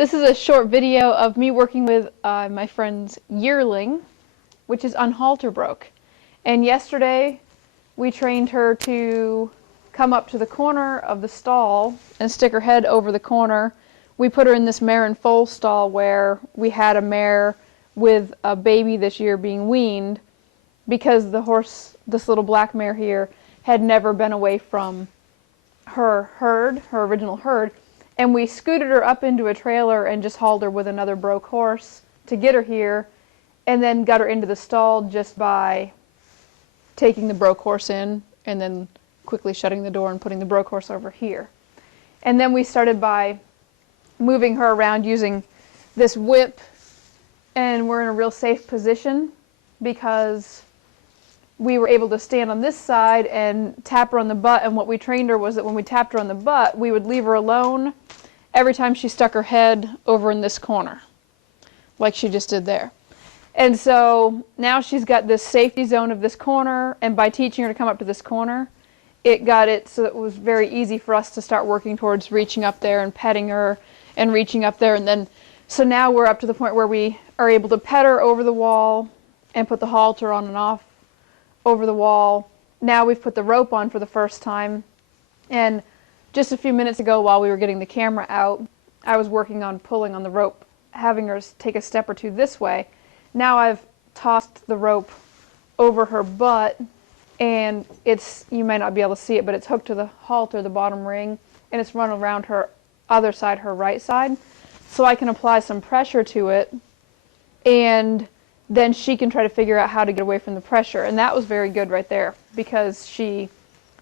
This is a short video of me working with my friend's Yearling, which is on Halter broke. And yesterday we trained her to come up to the corner of the stall and stick her head over the corner. We put her in this mare and foal stall where we had a mare with a baby this year being weaned because the horse, this little black mare here, had never been away from her herd, her original herd. And we scooted her up into a trailer and just hauled her with another broke horse to get her here, and then got her into the stall just by taking the broke horse in and then quickly shutting the door and putting the broke horse over here. And then we started by moving her around using this whip, and we're in a real safe position because we were able to stand on this side and tap her on the butt. And what we trained her was that when we tapped her on the butt, we would leave her alone every time she stuck her head over in this corner, like she just did there. And so now she's got this safety zone of this corner, and by teaching her to come up to this corner, it got it so it was very easy for us to start working towards reaching up there and petting her and reaching up there. And then, so now we're up to the point where we are able to pet her over the wall and put the halter on and off over the wall. Now we've put the rope on for the first time, and just a few minutes ago while we were getting the camera out, I was working on pulling on the rope, having her take a step or two this way. Now I've tossed the rope over her butt, and it's, you may not be able to see it, but it's hooked to the halter, the bottom ring, and it's run around her other side, her right side, so I can apply some pressure to it, and then she can try to figure out how to get away from the pressure. And that was very good right there because she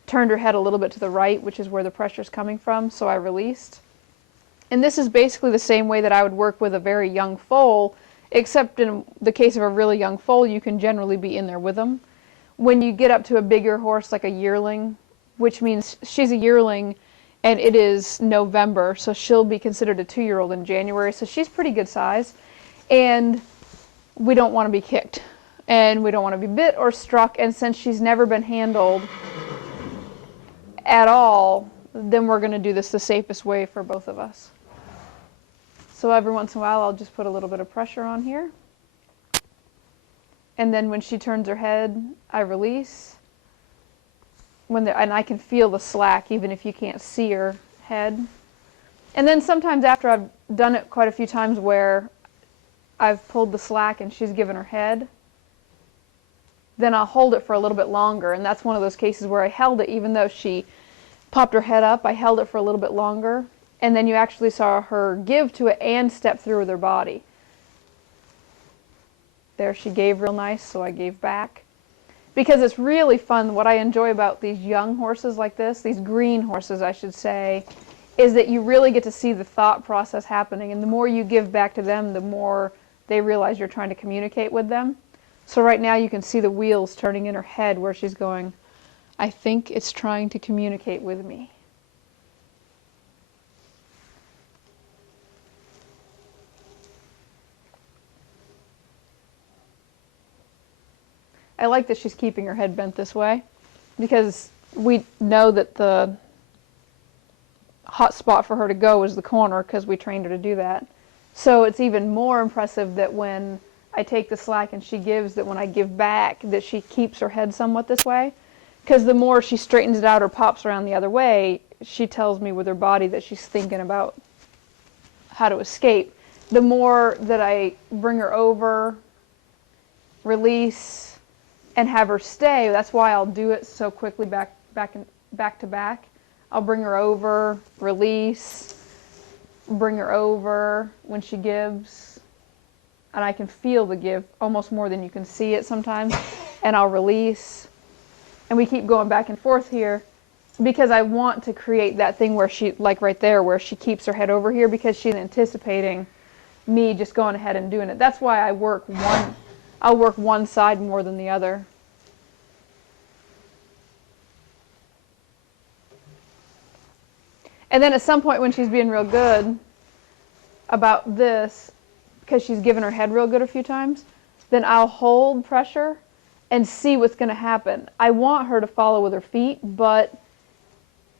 turned her head a little bit to the right, which is where the pressure is coming from, so I released. And this is basically the same way that I would work with a very young foal, except in the case of a really young foal, you can generally be in there with them. When you get up to a bigger horse like a yearling, which means she's a yearling and it is November, so she'll be considered a 2-year-old in January, so she's pretty good size. And we don't want to be kicked, and we don't want to be bit or struck, and since she's never been handled at all, then we're going to do this the safest way for both of us. So every once in a while I'll just put a little bit of pressure on here, and then when she turns her head I release, and I can feel the slack even if you can't see her head. And then sometimes after I've done it quite a few times where I've pulled the slack and she's given her head, then I'll hold it for a little bit longer. And that's one of those cases where I held it even though she popped her head up. I held it for a little bit longer, and then you actually saw her give to it and step through with her body. There, she gave real nice, so I gave back. Because it's really fun. What I enjoy about these young horses like this, these green horses I should say, is that you really get to see the thought process happening, and the more you give back to them, the more they realize you're trying to communicate with them. So right now you can see the wheels turning in her head where she's going, I think it's trying to communicate with me. I like that she's keeping her head bent this way because we know that the hot spot for her to go is the corner because we trained her to do that. So it's even more impressive that when I take the slack and she gives, that when I give back, that she keeps her head somewhat this way. Because the more she straightens it out or pops around the other way, she tells me with her body that she's thinking about how to escape. The more that I bring her over, release, and have her stay, that's why I'll do it so quickly back to back. I'll bring her over, release, bring her over when she gives, and I can feel the give almost more than you can see it sometimes, and I'll release. And we keep going back and forth here because I want to create that thing where she, like right there, where she keeps her head over here because she's anticipating me just going ahead and doing it. That's why I'll work one side more than the other. And then at some point when she's being real good about this, because she's given her head real good a few times, then I'll hold pressure and see what's going to happen. I want her to follow with her feet, but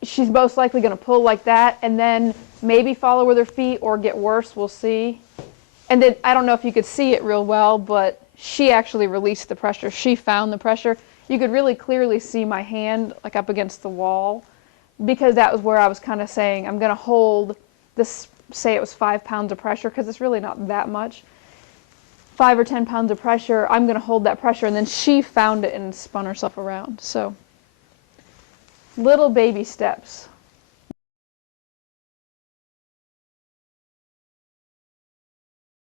she's most likely going to pull like that and then maybe follow with her feet or get worse. We'll see. And then I don't know if you could see it real well, but she actually released the pressure. She found the pressure. You could really clearly see my hand like up against the wall, because that was where I was kind of saying I'm going to hold this, say it was 5 pounds of pressure, because it's really not that much. 5 or 10 pounds of pressure, I'm going to hold that pressure, and then she found it and spun herself around. So little baby steps.